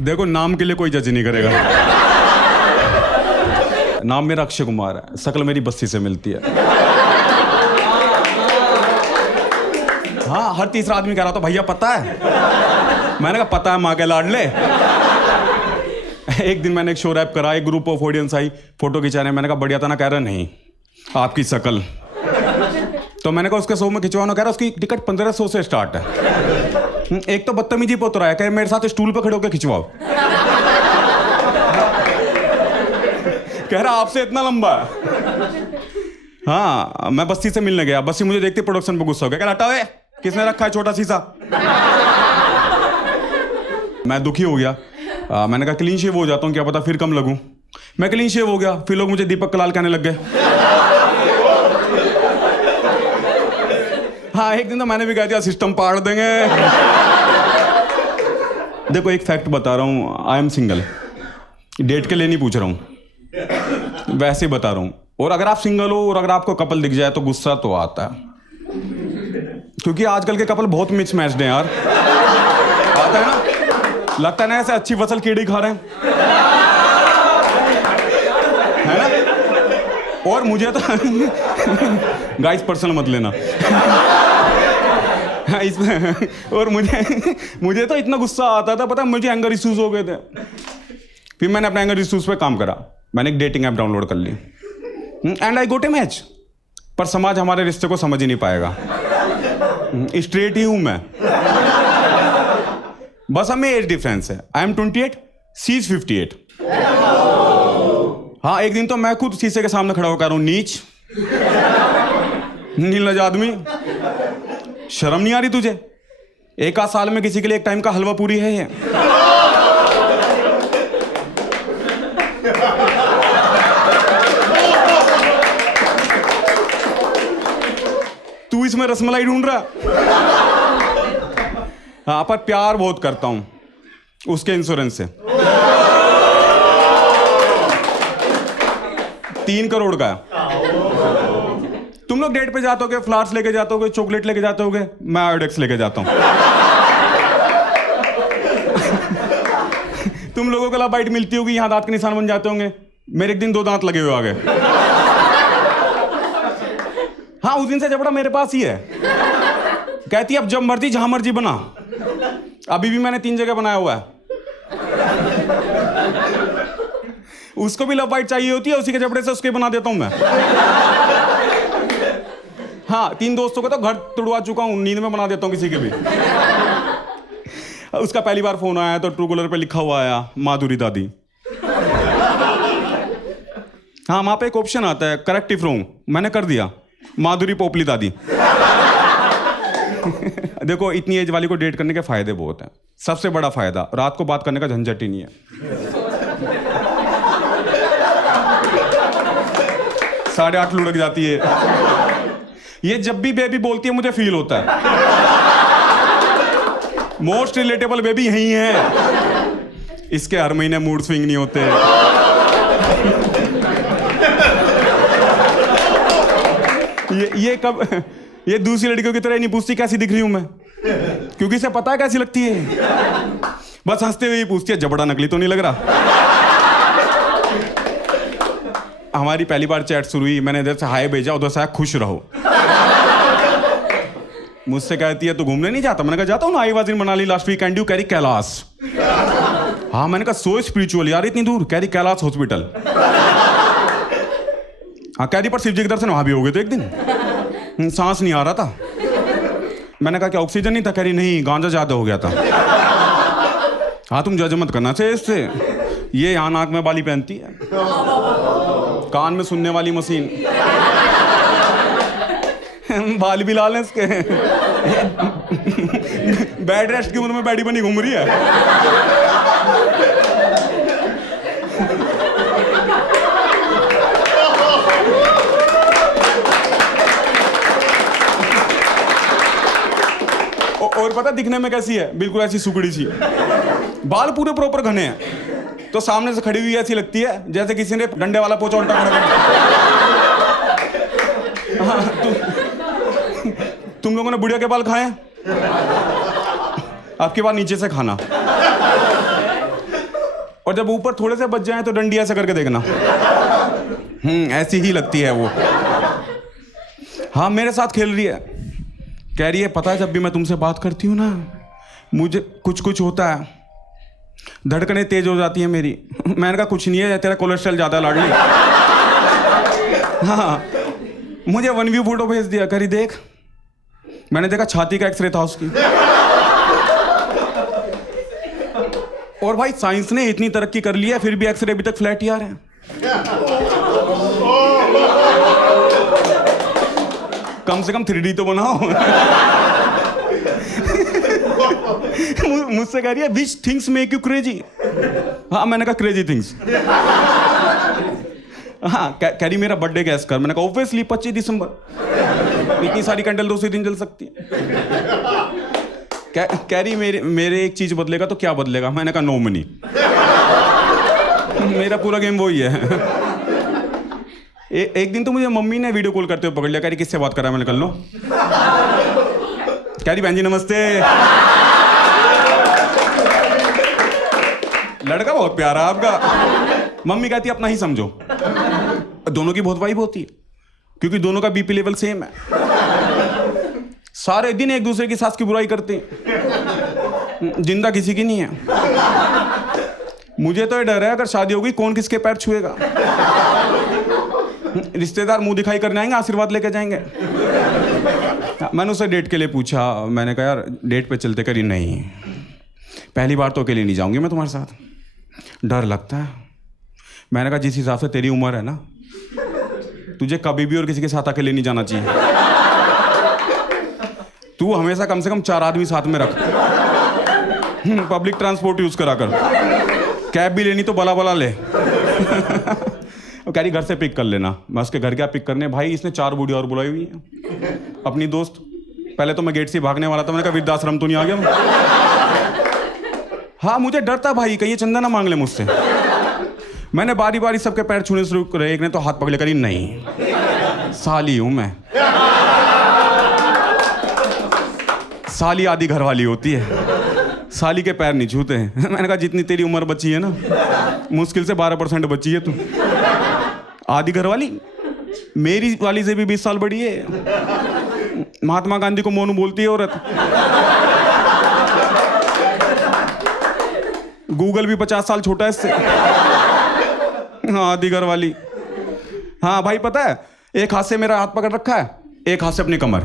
देखो नाम के लिए कोई जज नहीं करेगा। नाम मेरा अक्षय कुमार है, शक्ल मेरी बस्ती से मिलती है। हाँ, हर तीसरा आदमी कह रहा था भैया पता है। मैंने कहा पता है माँ के लाडले। एक दिन मैंने एक शो रैप करा, एक ग्रुप ऑफ ऑडियंस आई फोटो खिंचाने। मैंने कहा बढ़िया था ना? कह रहा नहीं, आपकी शक्ल। तो मैंने कहा उसके शो में खिंचवाना। कह रहा उसकी टिकट 1500 से स्टार्ट है। एक तो बदतमीजी पोत रहा है, कह मेरे साथ स्टूल पे खड़े होकर खिंचवाओ। कह रहा आपसे इतना लंबा है। हाँ, मैं बस्ती से मिलने गया, बस्ती मुझे देखते प्रोडक्शन पे गुस्सा हो गया। कह रहा हटाओ, किसने रखा है छोटा शीशा? मैं दुखी हो गया। मैंने कहा क्लीन शेव हो जाता हूँ, क्या पता फिर कम लगूं। मैं क्लीन शेव हो गया, फिर लोग मुझे दीपक कलाल कहने लग गए। हाँ, एक दिन तो मैंने भी कह दिया सिस्टम पाड़ देंगे। देखो एक फैक्ट बता रहा हूँ, आई एम सिंगल। डेट के लिए नहीं पूछ रहा हूँ, वैसे ही बता रहा हूँ। और अगर आप सिंगल हो और अगर आपको कपल दिख जाए तो गुस्सा तो आता है, क्योंकि आजकल के कपल बहुत मिसमैच्ड हैं यार। आता है ना, लगता है ना ऐसे अच्छी फसल कीड़ी खा रहे हैं, है ना? और मुझे तो गाइस पर्सनल मत लेना। इसमें और मुझे तो इतना गुस्सा आता था, पता है मुझे एंगर इश्यूज हो गए थे। फिर मैंने अपने एंगर इश्यूज पे काम करा। मैंने एक डेटिंग ऐप डाउनलोड कर ली and I goat A match. पर समाज हमारे रिश्ते को समझ ही नहीं पाएगा। स्ट्रेट ही हूं मैं, बस हमें एज डिफरेंस है। I am 28, she is 58। हाँ, एक दिन तो मैं खुद शीशे के सामने खड़ा होकर हूं, नीच नीलज आदमी, शर्म नहीं आ रही तुझे? एक आध साल में किसी के लिए एक टाइम का हलवा पूरी है ये। तू इसमें रसमलाई ढूंढ रहा? हाँ, पर प्यार बहुत करता हूं उसके इंश्योरेंस से। 3 करोड़ का है। तुम लोग डेट पे जाते होगे, फ्लावर्स लेके जाते होगे, चॉकलेट लेके जाते होगे, मैं आयोडेक्स लेके जाता हूं। तुम लोगों को ला बाइट मिलती होगी, यहां दांत के निशान बन जाते होंगे। मेरे एक दिन 2 दांत लगे हुए आ गए। हाँ, उस दिन से जबड़ा मेरे पास ही है। कहती है अब जब मर्जी जहां मर्जी बना। अभी भी मैंने 3 जगह बनाया हुआ है। उसको भी लव बाइट चाहिए होती है, उसी के जबड़े से उसके बना देता हूं मैं। हाँ, 3 दोस्तों को तो घर तुड़वा चुका हूं, नींद में बना देता हूं किसी के भी। उसका पहली बार फोन आया तो ट्रू कॉलर पे लिखा हुआ आया माधुरी दादी। हाँ, वहां पे एक ऑप्शन आता है करेक्ट इफ रॉन्ग, मैंने कर दिया माधुरी पोपली दादी। देखो इतनी एज वाली को डेट करने के फायदे बहुत हैं। सबसे बड़ा फायदा, रात को बात करने का झंझट ही नहीं है। 8:30 लुढ़क जाती है। ये जब भी बेबी बोलती है मुझे फील होता है मोस्ट रिलेटेबल बेबी यही है। इसके हर महीने मूड स्विंग नहीं होते। ये कब, ये दूसरी लड़कियों की तरह नहीं पूछती कैसी दिख रही हूं मैं, क्योंकि इसे पता है कैसी लगती है। बस हंसते हुए ही पूछती है जबड़ा नकली तो नहीं लग रहा। हमारी पहली बार चैट शुरू हुई, मैंने इधर से हाय भेजा, उधर से खुश रहो। मुझसे कहती है तू घूमने नहीं जाता? मैंने कहा जाता हूँ ना, I was in Manali last weekend you कैरी कैलाश। हाँ, मैंने कहा सो स्पिरिचुअल यार, इतनी दूर? कैरी कैलाश हॉस्पिटल। हाँ, कैरी पर शिव जी के दर्शन वहां भी हो गए थे एक दिन। सांस नहीं आ रहा था। मैंने कहा क्या ऑक्सीजन नहीं था? कह रही नहीं, गांजा ज्यादा हो गया था। हाँ, तुम जज मत करना चाहिए इससे। ये यहाँ नाक में बाली पहनती है, कान में सुनने वाली मशीन। बाल भी लाल हैं इसके। बेड रेस्ट की उम्र में बैडी बनी घूम रही है। और पता दिखने में कैसी है? बिल्कुल ऐसी सुकड़ी सी। बाल पूरे प्रॉपर घने हैं, तो सामने से खड़ी हुई ऐसी लगती है जैसे किसी ने डंडे वाला पोचा उल्टा कर। हाँ, तुम लोगों ने बुढ़िया के बाल खाए? आपके बाल नीचे से खाना। और जब ऊपर थोड़े से बच जाए तो डंडिया से करके देखना। ऐसी ही लगती है वो। हाँ, मेरे साथ खेल रही है, कह रही है पता है जब भी मैं तुमसे बात करती हूँ ना मुझे कुछ कुछ होता है, धड़कनें तेज हो जाती हैं मेरी। मैंने कहा कुछ नहीं है, तेरा कोलेस्ट्रॉल ज़्यादा लाडली। हाँ, मुझे 1 व्यू फोटो भेज दिया, करी देख। मैंने देखा छाती का एक्सरे था उसकी। और भाई साइंस ने इतनी तरक्की कर ली है फिर भी एक्सरे अभी तक फ्लैट ही आ रहे हैं। कम से कम 3D तो बनाओ। मुझसे कह रही है which things make you crazy. हाँ, मैंने कहा क्रेजी थिंग्स। हाँ, कह रही मेरा बर्थडे गैस कर। मैंने कहा ऑब्वियसली 25 दिसंबर। इतनी सारी कैंडल 2 दिन जल सकती है। कह रही मेरे एक चीज बदलेगा तो क्या बदलेगा। मैंने कहा नो मनी। मेरा पूरा गेम वही है। एक दिन तो मुझे मम्मी ने वीडियो कॉल करते हुए पकड़ लिया, कह रही किससे बात कर रहा है। मैंने कर लो। कह रही बहन जी नमस्ते। लड़का बहुत प्यारा आपका। मम्मी कहती अपना ही समझो। दोनों की बहुत वाइब होती है क्योंकि दोनों का बीपी लेवल सेम है। सारे दिन एक दूसरे की सास की बुराई करते हैं, जिंदा किसी की नहीं है। मुझे तो ये डर है अगर शादी होगी कौन किसके पैर छुएगा। रिश्तेदार मुंह दिखाई करने आएंगे, आशीर्वाद लेके जाएंगे। मैंने उसे डेट के लिए पूछा, मैंने कहा यार डेट पे चलते। करी नहीं, पहली बार तो अकेले नहीं जाऊंगी मैं तुम्हारे साथ, डर लगता है। मैंने कहा जिस हिसाब से तेरी उम्र है ना, तुझे कभी भी और किसी के साथ अकेले नहीं जाना चाहिए। तू हमेशा कम से कम 4 आदमी साथ में रख। पब्लिक ट्रांसपोर्ट यूज करा कर, कैब भी लेनी तो बला बला ले। कह रही घर से पिक कर लेना। मैं उसके घर गया पिक करने। भाई इसने 4 बूढ़ी और बुलाई हुई है अपनी दोस्त। पहले तो मैं गेट से भागने वाला था, मैंने कहा वृद्धाश्रम तो नहीं आ गया। हाँ, मुझे डर था भाई कहीं चंदा ना मांग ले मुझसे। मैंने बारी बारी सबके पैर छूने शुरू करे। एक ने तो हाथ पकड़ करी, नहीं साली हूं मैं। साली आधी घर वाली होती है, साली के पैर नहीं छूते हैं। मैंने कहा जितनी तेरी उम्र बची है ना, मुश्किल से 12% बची है तू। आधी घर वाली मेरी वाली से भी 20 साल बड़ी है। महात्मा गांधी को मोनू बोलती है औरत। गूगल भी 50 साल छोटा है इससे। हाँ, आधी घर वाली। हाँ भाई, पता है एक हाथ से मेरा हाथ पकड़ रखा है, एक हाथ से अपनी कमर।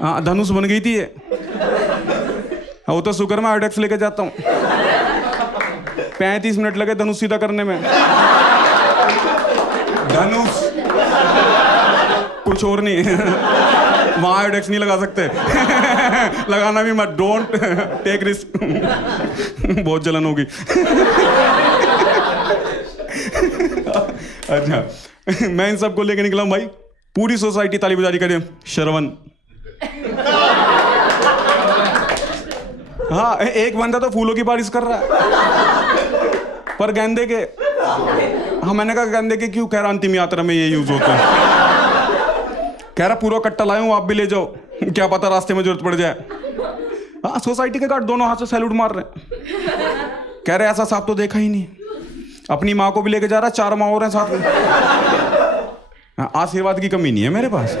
हाँ, धनुष बन गई थी ये। वो तो शुक्र मैं आयोडेक्स लेके जाता हूँ। 35 मिनट लगे धनुष सीधा करने में। धनुष कुछ और नहीं। वहां आयोडेक्स नहीं लगा सकते। लगाना भी मत, डोंट टेक रिस्क। बहुत जलन होगी। अच्छा, मैं इन सबको लेके निकला हूं भाई। पूरी सोसाइटी ताली बजारी करे। श्रवण। हाँ, एक बंदा तो फूलों की बारिश कर रहा है, पर गेंदे के। हाँ, मैंने कहा गेंदे के क्यों? कह रहा अंतिम यात्रा में ये यूज होता है। कह रहा पूरा कट्टा लाया हूं, आप भी ले जाओ, क्या पता रास्ते में जरूरत पड़ जाए। हाँ, सोसाइटी के गार्ड दोनों हाथ से सैल्यूट मार रहे। कह रहे ऐसा सांप तो देखा ही नहीं। अपनी माँ को भी लेके जा रहा, 4 माँ और हैं साथ में। आशीर्वाद की कमी नहीं है मेरे पास।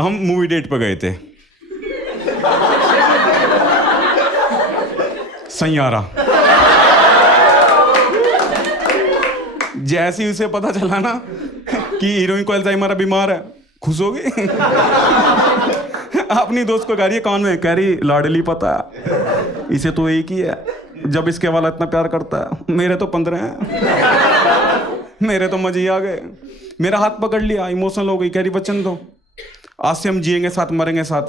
हम मूवी डेट पर गए थे, सैयारा। जैसे ही उसे पता चला ना कि हीरोइन को अल्जाइमर बीमार है, खुश हो गई। अपनी दोस्त को कह रही है कान में, कह रही लाडली पता है इसे तो एक ही है, जब इसके वाला इतना प्यार करता है। मेरे तो 15 हैं। मेरे तो मजे आ गए। मेरा हाथ पकड़ लिया, इमोशनल हो गई। कह रही वचन दो, आज से हम जिएंगे साथ, मरेंगे साथ।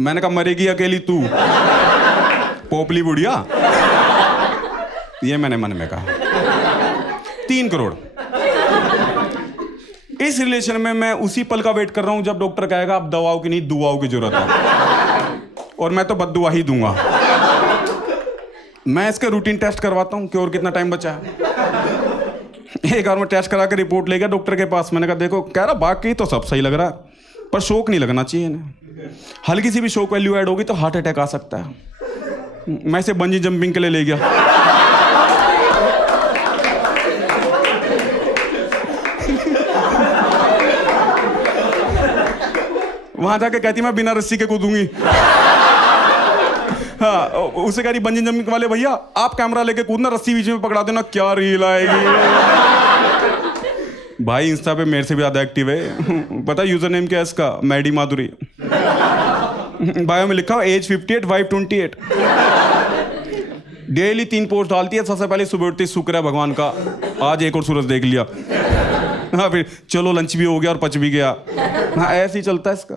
मैंने कहा मरेगी अकेली तू, पोपली बुढ़िया। ये मैंने मन में कहा। 3 करोड़। इस रिलेशन में मैं उसी पल का वेट कर रहा हूं जब डॉक्टर कहेगा अब दवाओं की नहीं दुआओं की जरूरत है, और मैं तो बद्दुआ ही दूंगा। मैं इसके रूटीन टेस्ट करवाता हूं कि और कितना टाइम बचा है। एक बार मैं टेस्ट करा के रिपोर्ट ले गया डॉक्टर के पास। मैंने कहा देखो, कह रहा बाकी तो सब सही लग रहा है, पर शौक नहीं लगना चाहिए इन्हें। हल्की सी भी शौक वैल्यू ऐड होगी तो हार्ट अटैक आ सकता है। मैं इसे बंजी जंपिंग के लिए ले गया। वहां जाके कहती मैं बिना रस्सी के कूदूंगी। हाँ, उसे कह रही बंजी जंपिंग वाले भैया आप कैमरा लेके कूदना, रस्सी बीच में पकड़ा देना, क्या रील आएगी। भाई इंस्टा पे मेरे से भी ज्यादा एक्टिव है। पता यूजर नेम क्या है इसका? मैडी माधुरी। बायो में लिखा हो एज 58 वाइफ 28। डेली 3 पोस्ट डालती है। सबसे पहले सुबह उठती शुक्र है भगवान का आज एक और सूरज देख लिया। हाँ फिर चलो लंच भी हो गया और पच भी गया। हाँ ऐसे ही चलता है इसका।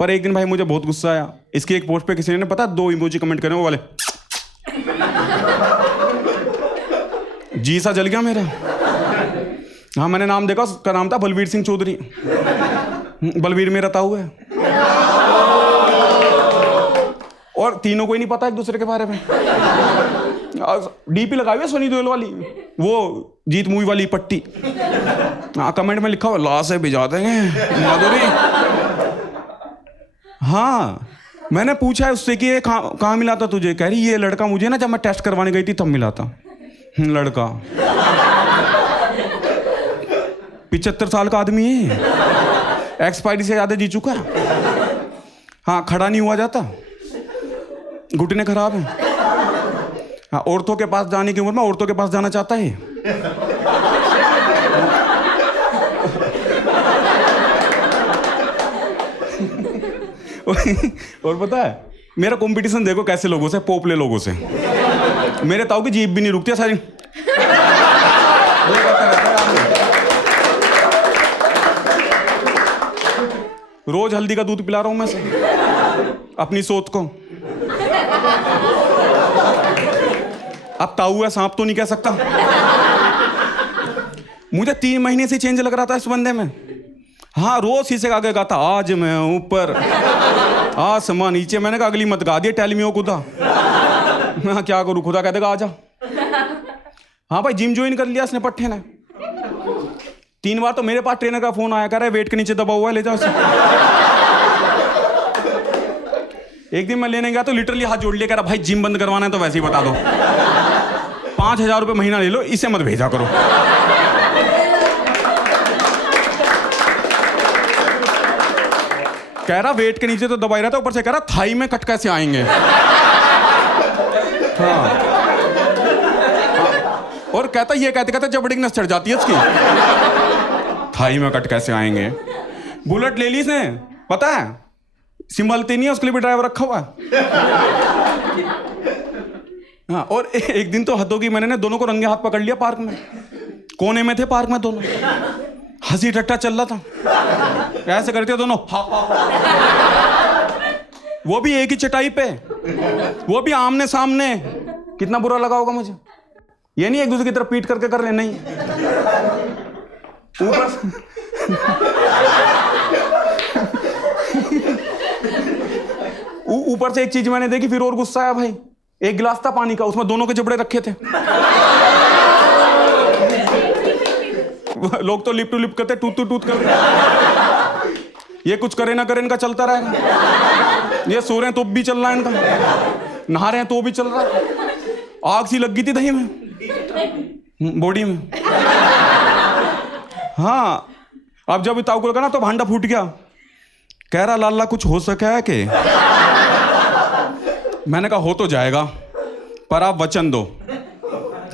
पर एक दिन भाई मुझे बहुत गुस्सा आया। इसकी एक पोस्ट पे किसी ने पता 2 इमोजी कमेंट करे, वो वाले जी सा जल गया मेरा। हाँ मैंने नाम देखा, उसका नाम था बलवीर सिंह चौधरी। बलवीर मेरा ताऊ है। और तीनों को ही नहीं पता एक दूसरे के बारे में। डीपी लगाई हुई सनी देओल वाली, वो जीत मूवी वाली पट्टी। हाँ कमेंट में लिखा हुआ लाश है भिजा देंगे माधुरी। हाँ मैंने पूछा है उससे कि ये कहाँ मिला था तुझे? कह रही ये लड़का मुझे ना जब मैं टेस्ट करवाने गई थी तब मिला था। लड़का 75 साल का आदमी है, एक्सपायरी से ज्यादा जी चुका है। हाँ खड़ा नहीं हुआ जाता, घुटने खराब है। हाँ औरतों के पास जाने की उम्र में औरतों के पास जाना चाहता है। और पता है मेरा कंपटीशन देखो कैसे लोगों से, पोपले लोगों से। मेरे ताऊ की जीभ भी नहीं रुकती है सारी। रोज हल्दी का दूध पिला रहा हूं मैं से अपनी सोच को। अब ताऊ है सांप तो नहीं कह सकता। मुझे 3 महीने से चेंज लग रहा था इस बंदे में। हाँ रोज शीशे का आगे गाता आज मैं ऊपर आसमान नीचे। मैंने कहा अगली मत गा दिया टेल मी ओ खुदा। मैं क्या करूं, खुदा कह देगा आजा। हाँ भाई जिम ज्वाइन कर लिया इसने पट्टे ने। 3 बार तो मेरे पास ट्रेनर का फोन आया, कर रहा है वेट के नीचे दबा हुआ है ले जाओ इसे। एक दिन मैं लेने गया तो लिटरली हाथ जोड़ लिया, कह रहा भाई जिम बंद करवाना है तो वैसे ही बता दो, 5,000 रुपये महीना ले लो, इसे मत भेजा करो। कह रहा वेट के नीचे तो दबाई रहा था, ऊपर से कह रहा थाई में कट कैसे आएंगे। हाँ। और कहता ये कहते कहते जबड़ी नस चढ़ जाती है इसकी। थाई में कट कैसे आएंगे। बुलेट ले ली इसने, पता है संभलती नहीं है, उसके लिए भी ड्राइवर रखा हुआ है। हाँ और एक दिन तो हद होगी, मैंने ना दोनों को रंगे हाथ पकड़ लिया पार्क में। कोने में थे पार्क में दोनों, हंसी ठट्टा चल रहा था। ऐसे करते दोनों हा, हा। वो भी एक ही चटाई पे, वो भी आमने सामने। कितना बुरा लगा होगा मुझे। ये नहीं एक दूसरे की तरफ पीट करके कर रहे, नहीं। ऊपर से एक चीज मैंने देखी फिर और गुस्सा आया भाई। एक गिलास था पानी का, उसमें दोनों के जबड़े रखे थे। लोग तो लिप टू लिप करते, टूथ टू टूथ करते। ये कुछ करे ना करे इनका चलता रहेगा। ये सो रहे हैं तो भी चल रहा है इनका, नहा रहे हैं तो भी चल रहा है। आग सी लग गई थी दही में, बॉडी में। हाँ अब जब ताऊ को लगा ना तो भांडा फूट गया। कह रहा लाला कुछ हो सका है कि? मैंने कहा हो तो जाएगा, पर आप वचन दो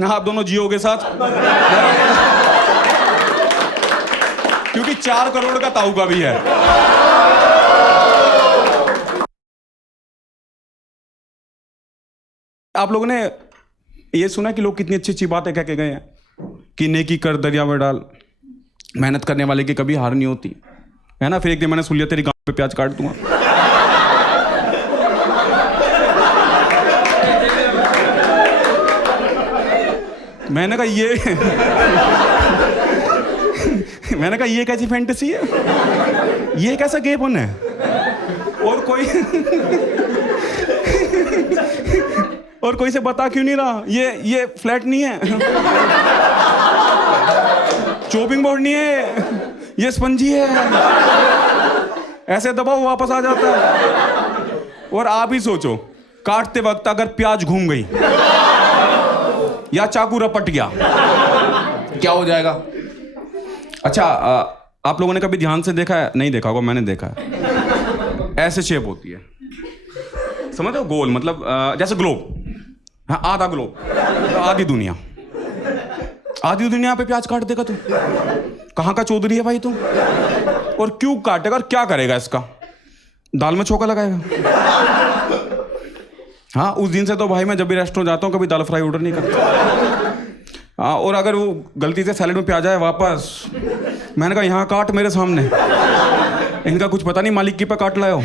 आप दोनों जियोगे साथ। क्योंकि 4 करोड़ का ताऊ का भी है। आप लोगों ने ये सुना कि लोग कितनी अच्छी अच्छी बातें कह के गए हैं कि नेकी कर दरिया में डाल, मेहनत करने वाले की कभी हार नहीं होती है ना। फिर एक दिन मैंने सुन लिया तेरी गांव पे प्याज काट दूंगा। मैंने कहा ये कैसी फैंटेसी है, ये कैसा गेपन है। और कोई से बता क्यों नहीं रहा, ये फ्लैट नहीं है, चॉपिंग बोर्ड नहीं है, ये स्पंजी है। ऐसे दबाओ वापस आ जाता है। और आप ही सोचो, काटते वक्त अगर प्याज घूम गई या चाकू रपट गया, क्या हो जाएगा? अच्छा, आप लोगों ने कभी ध्यान से देखा है? नहीं देखा होगा, मैंने देखा है। ऐसे शेप होती है, समझ रहे हो? गोल, मतलब जैसे ग्लोब। हाँ, आधा ग्लोब, आधी दुनिया। आधी दुनिया पे प्याज काट देगा तू? कहाँ का चौधरी है भाई तू? और क्यों काटेगा और क्या करेगा इसका? दाल में छोका लगाएगा? हाँ, उस दिन से तो भाई मैं जब भी रेस्टोरेंट जाता हूँ कभी दाल फ्राई ऑर्डर नहीं करता। हाँ, और अगर वो गलती से सैलेड में प्याज आए वापस, मैंने कहा यहाँ काट मेरे सामने, इनका कुछ पता नहीं मालिक की पे काट लाए हो।